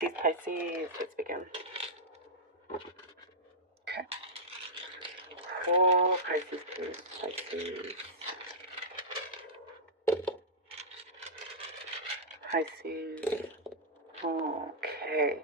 These Pisces, let's begin. Okay. For Pisces, please. Pisces. Pisces. Okay.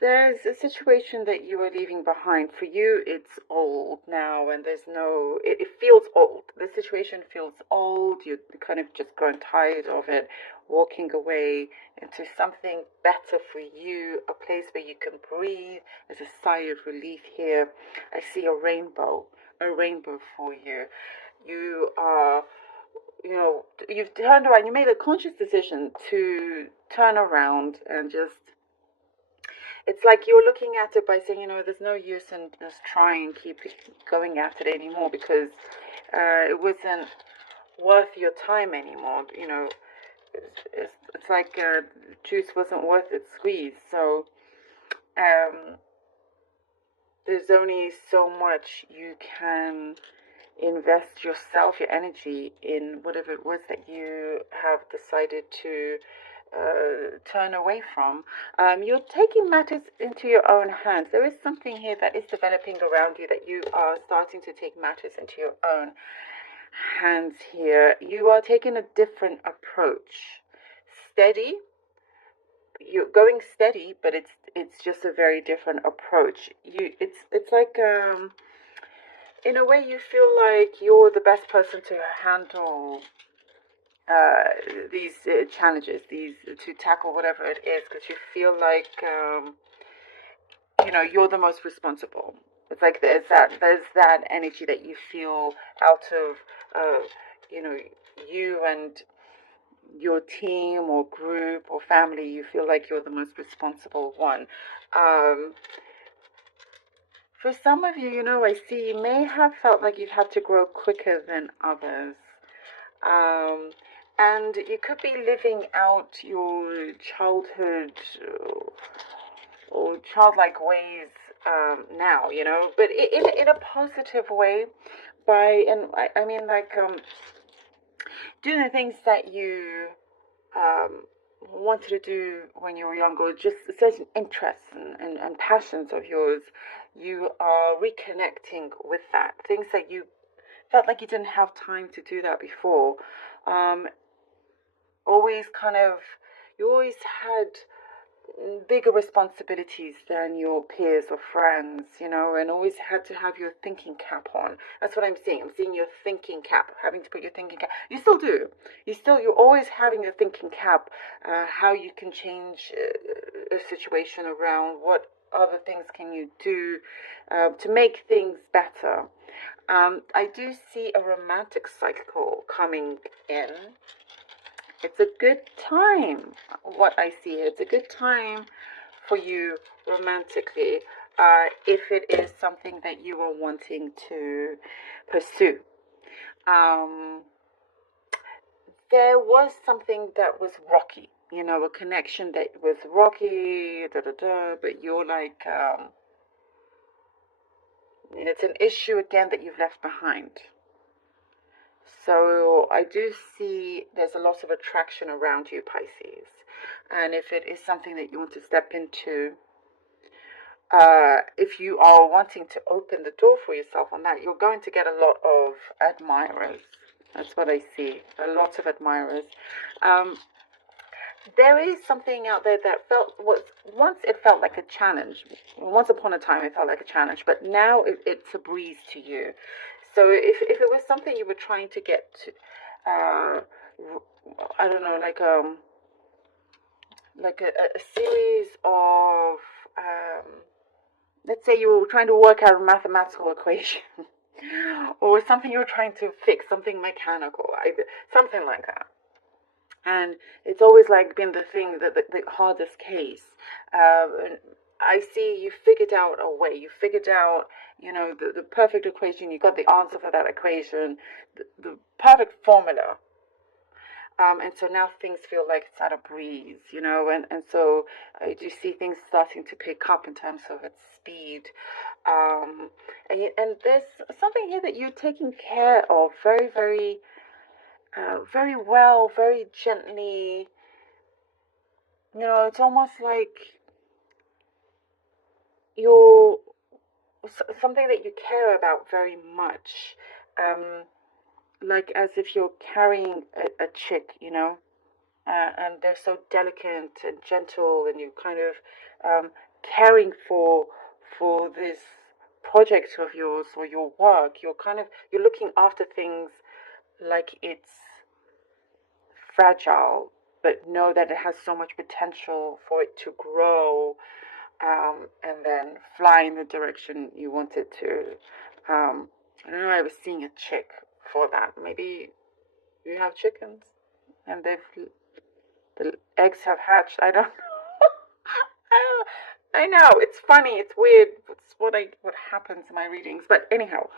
There's a situation that you are leaving behind. For you, it's old now, and there's no, it feels old. The situation feels old. You're kind of just grown tired of it, walking away into something better for you, a place where you can breathe. There's a sigh of relief here. I see a rainbow for you. You are, you've turned around, you made a conscious decision to turn around and just, it's like you're looking at it by saying, there's no use in just trying, keep going at it anymore, because it wasn't worth your time anymore. It's like juice wasn't worth its squeeze. So there's only so much you can invest yourself, your energy in whatever it was that you have decided to turn away from. You're taking matters into your own hands. There is something here that is developing around you that you are starting to take matters into your own hands here. You are taking a different approach. Steady. You're going steady, but it's just a very different approach. It's like in a way you feel like you're the best person to handle these challenges, to tackle whatever it is, because you feel like you're the most responsible. It's like there's that energy that you feel out of you and your team or group or family. You feel like you're the most responsible one. For some of you, I see, you may have felt like you've had to grow quicker than others. And you could be living out your childhood or childlike ways now, but in a positive way. I mean, like doing the things that you wanted to do when you were younger, just certain interests and passions of yours. You are reconnecting with that. Things that you felt like you didn't have time to do that before. You always had bigger responsibilities than your peers or friends, and always had to have your thinking cap on. That's what I'm seeing. I'm seeing your thinking cap, having to put your thinking cap. You still do. You're always having your thinking cap, how you can change a situation around, what other things can you do to make things better. I do see a romantic cycle coming in. It's a good time, what I see here. It's a good time for you romantically, if it is something that you are wanting to pursue. There was something that was rocky, a connection that was rocky, but you're like, it's an issue again that you've left behind. So I do see there's a lot of attraction around you, Pisces. And if it is something that you want to step into, if you are wanting to open the door for yourself on that, you're going to get a lot of admirers. That's what I see, a lot of admirers. There is something out there that once it felt like a challenge. Once upon a time, it felt like a challenge, but now it's a breeze to you. So if it was something you were trying to get to, I don't know, like a series of, let's say you were trying to work out a mathematical equation, or something you were trying to fix, something mechanical, something like that. And it's always like been the thing, the hardest case. I see you figured out a way. You figured out, the perfect equation. You got the answer for that equation, the perfect formula. And so now things feel like it's at a breeze, and so I do see things starting to pick up in terms of its speed. And there's something here that you're taking care of very, very very well, very gently. It's almost like you're something that you care about very much. Like as if you're carrying a chick, and they're so delicate and gentle, and you kind of caring for this project of yours or your work. You're looking after things like it's fragile, but know that it has so much potential for it to grow, and then fly in the direction you want it to. I don't know. I was seeing a chick for that. Maybe you have chickens and the eggs have hatched. I don't know. I know it's funny. It's weird. It's what happens in my readings. But anyhow,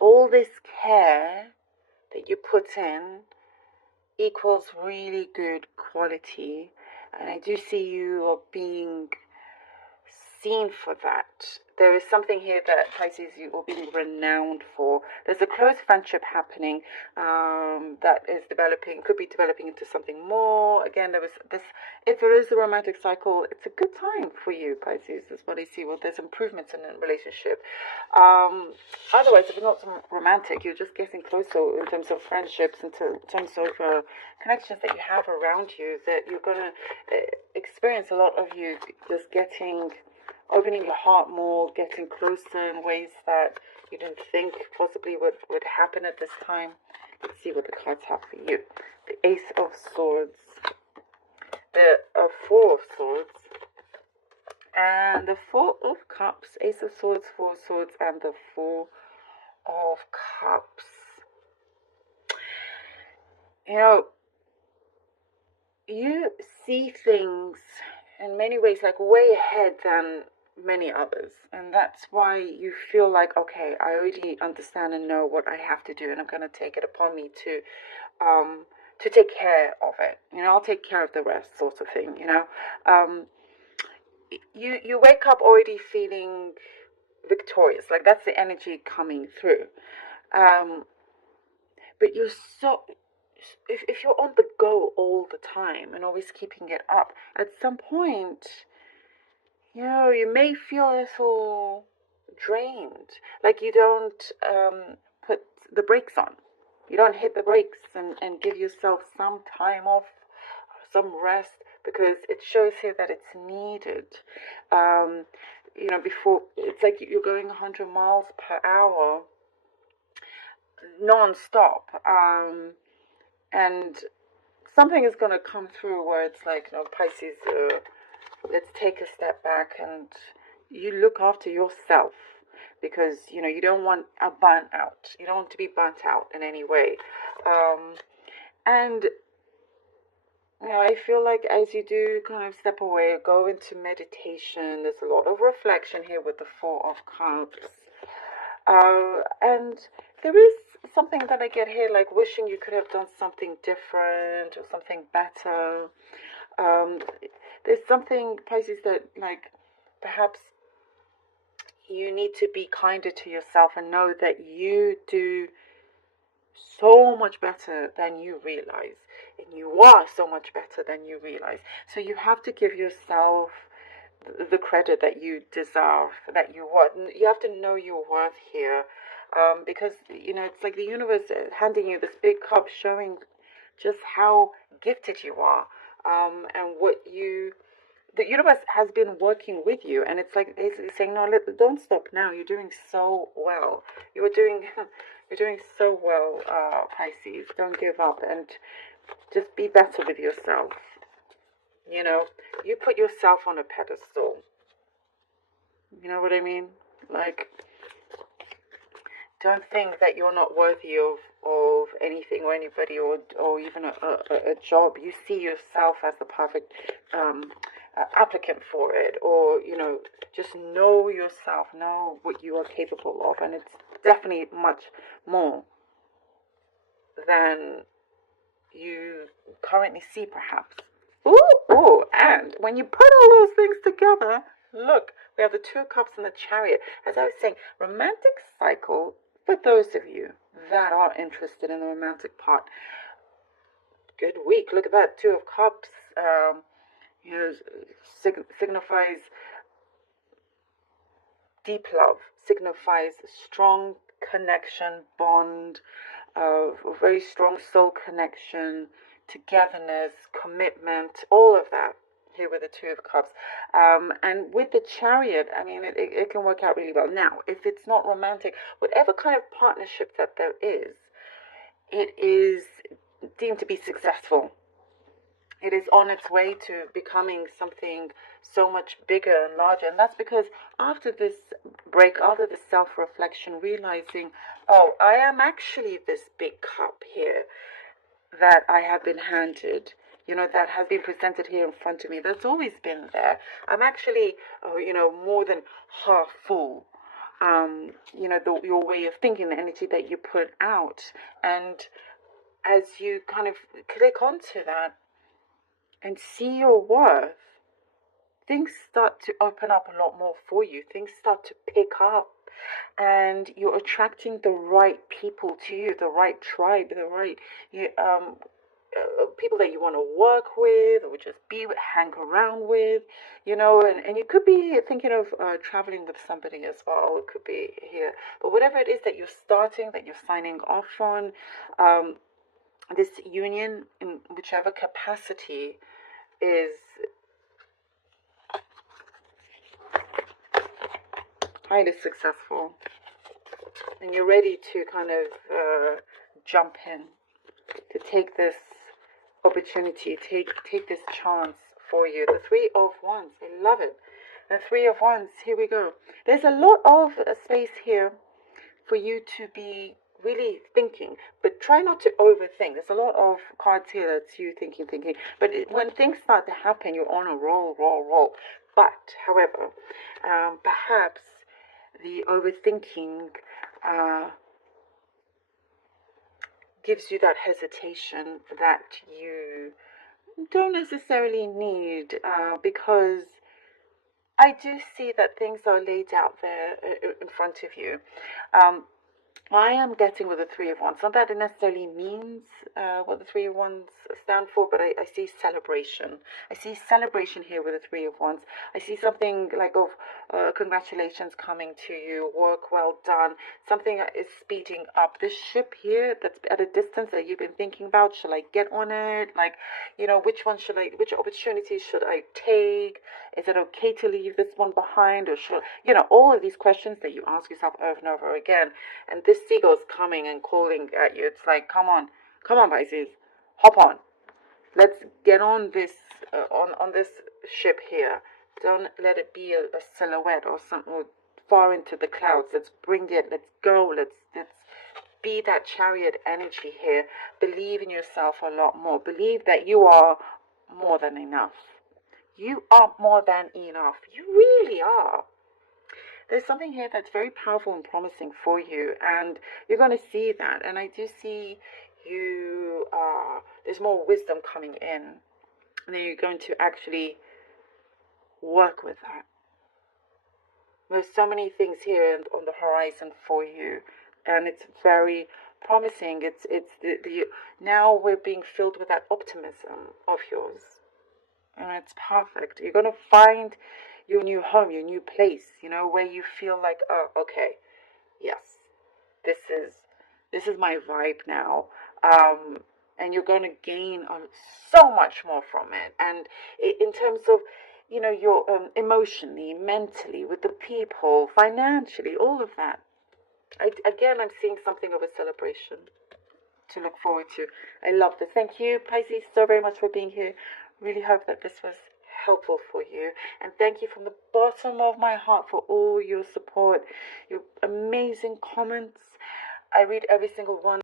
all this care that you put in equals really good quality, and I do see you are being seen for that. There is something here that Pisces you are being renowned for. There's a close friendship happening that is developing, could be developing into something more. Again, there was this. If there is a romantic cycle, it's a good time for you, Pisces. That's what I see. Well, there's improvements in a relationship. Otherwise, if it's not romantic, you're just getting closer in terms of friendships, in terms of connections that you have around you. That you're gonna experience a lot of you just opening your heart more, getting closer in ways that you didn't think possibly would happen at this time. Let's see what the cards have for you. The Ace of Swords, the Four of Swords, and the Four of Cups. Ace of Swords, Four of Swords, and the Four of Cups. You see things in many ways like way ahead than many others, and that's why you feel like, okay, I already understand and know what I have to do, and I'm going to take it upon me to take care of it. I'll take care of the rest, sort of thing. You wake up already feeling victorious, like that's the energy coming through. But you're so, if you're on the go all the time and always keeping it up, at some point you may feel a little drained, like you don't put the brakes on. You don't hit the brakes and give yourself some time off, some rest, because it shows here that it's needed. Before, it's like you're going 100 miles per hour non-stop, and something is going to come through where it's like, Pisces, let's take a step back and you look after yourself, because you don't want a burnt out. You don't want to be burnt out in any way. And I feel like as you do kind of step away, go into meditation, there's a lot of reflection here with the Four of Cups. And there is something that I get here, like wishing you could have done something different or something better. There's something, Pisces, that like perhaps you need to be kinder to yourself and know that you do so much better than you realize, and you are so much better than you realize. So you have to give yourself the credit that you deserve, that you want. You have to know your worth here, because it's like the universe handing you this big cup, showing just how gifted you are, and the universe has been working with you, and it's like basically saying, no, don't stop now. You're doing so well. You're doing so well, Pisces. Don't give up, and just be better with yourself. You put yourself on a pedestal. You know what I mean? Like, don't think that you're not worthy of anything or anybody, or even a job. You see yourself as the perfect applicant for it, or just know yourself, know what you are capable of, and it's definitely much more than you currently see, perhaps. Ooh, and when you put all those things together, look, we have the Two of Cups and the Chariot. As I was saying, romantic cycle For those of you that are interested in the romantic part, good week. Look at that, Two of Cups. You know, signifies deep love, signifies strong connection, bond, a very strong soul connection, togetherness, commitment, all of that here with the Two of Cups. And with the Chariot, I mean, it can work out really well. Now, if it's not romantic, whatever kind of partnership that there is, it is deemed to be successful. It is on its way to becoming something so much bigger and larger. And that's because after this break, after this self-reflection, realizing, oh, I am actually this big cup here that I have been handed, that has been presented here in front of me. That's always been there. I'm actually, more than half full. Your way of thinking, the energy that you put out. And as you kind of click onto that, and see your worth, things start to open up a lot more for you. Things start to pick up, and you're attracting the right people to you, the right tribe, the right people that you want to work with or just be with, hang around with, and you could be thinking of traveling with somebody as well. It could be here. But whatever it is that you're starting, that you're signing off on, this union in whichever capacity is highly successful, and you're ready to kind of jump in, to take this opportunity, take this chance for you. The Three of Wands, I love it. The Three of Wands, here we go. There's a lot of space here for you to be really thinking, but try not to overthink. There's a lot of cards here that's you thinking. But when things start to happen, you're on a roll. But, however, perhaps the overthinking gives you that hesitation that you don't necessarily need, because I do see that things are laid out there in front of you. I am getting with the Three of Wands. Not that it necessarily means what the Three of Wands stand for, but I see celebration. I see celebration here with the Three of Wands. I see something like of congratulations coming to you, work well done, something that is speeding up. This ship here that's at a distance that you've been thinking about, shall I get on it? Like, which opportunities should I take? Is it okay to leave this one behind? Or should, all of these questions that you ask yourself over and over again. And this seagull's coming and calling at you. It's like, come on, Pisces, hop on. Let's get on this on this ship here. Don't let it be a silhouette or something far into the clouds. Let's bring it. Let's go. Let's be that chariot energy here. Believe in yourself a lot more. Believe that you are more than enough. You are more than enough. You really are. There's something here that's very powerful and promising for you, and you're going to see that. And I do see you, there's more wisdom coming in, and then you're going to actually work with that. There's so many things here on the horizon for you, and it's very promising. It's now we're being filled with that optimism of yours, and it's perfect. You're going to find your new home, your new place, where you feel like, oh, okay, yes, this is my vibe now. And you're going to gain so much more from it. And in terms of, your emotionally, mentally, with the people, financially, all of that. I'm seeing something of a celebration to look forward to. I love this. Thank you, Pisces, so very much for being here. Really hope that this was helpful for you, and thank you from the bottom of my heart for all your support, your amazing comments. I read every single one.